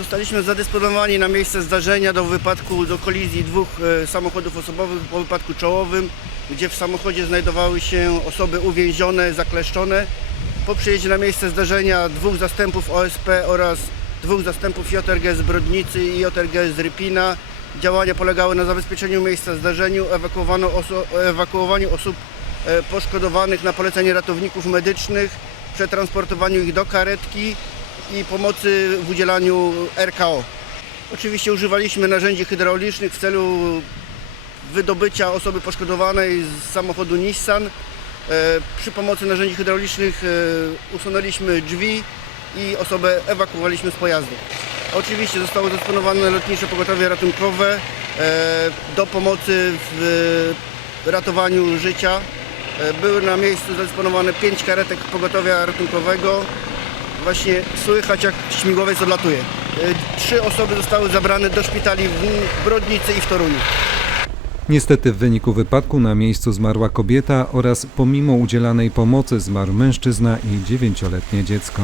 Zostaliśmy zadysponowani na miejsce zdarzenia do wypadku, do kolizji dwóch e, samochodów osobowych po wypadku czołowym, gdzie w samochodzie znajdowały się osoby uwięzione, zakleszczone. Po przyjeździe na miejsce zdarzenia dwóch zastępów OSP oraz dwóch zastępów JRG z Brodnicy i JRG z Rypina. Działania polegały na zabezpieczeniu miejsca zdarzeniu, oso- ewakuowaniu osób e, poszkodowanych na polecenie ratowników medycznych, przetransportowaniu ich do karetki i pomocy w udzielaniu RKO. Oczywiście używaliśmy narzędzi hydraulicznych w celu wydobycia osoby poszkodowanej z samochodu Nissan. E, Przy pomocy narzędzi hydraulicznych e, usunęliśmy drzwi i osobę ewakuowaliśmy z pojazdu. Oczywiście zostało dysponowane lotnicze pogotowie ratunkowe e, do pomocy w ratowaniu życia. Były na miejscu zadysponowane pięć karetek pogotowia ratunkowego. Właśnie słychać jak śmigłowiec odlatuje. E, Trzy osoby zostały zabrane do szpitali w Brodnicy i w Toruniu. Niestety w wyniku wypadku na miejscu zmarła kobieta oraz pomimo udzielanej pomocy zmarł mężczyzna i dziewięcioletnie dziecko.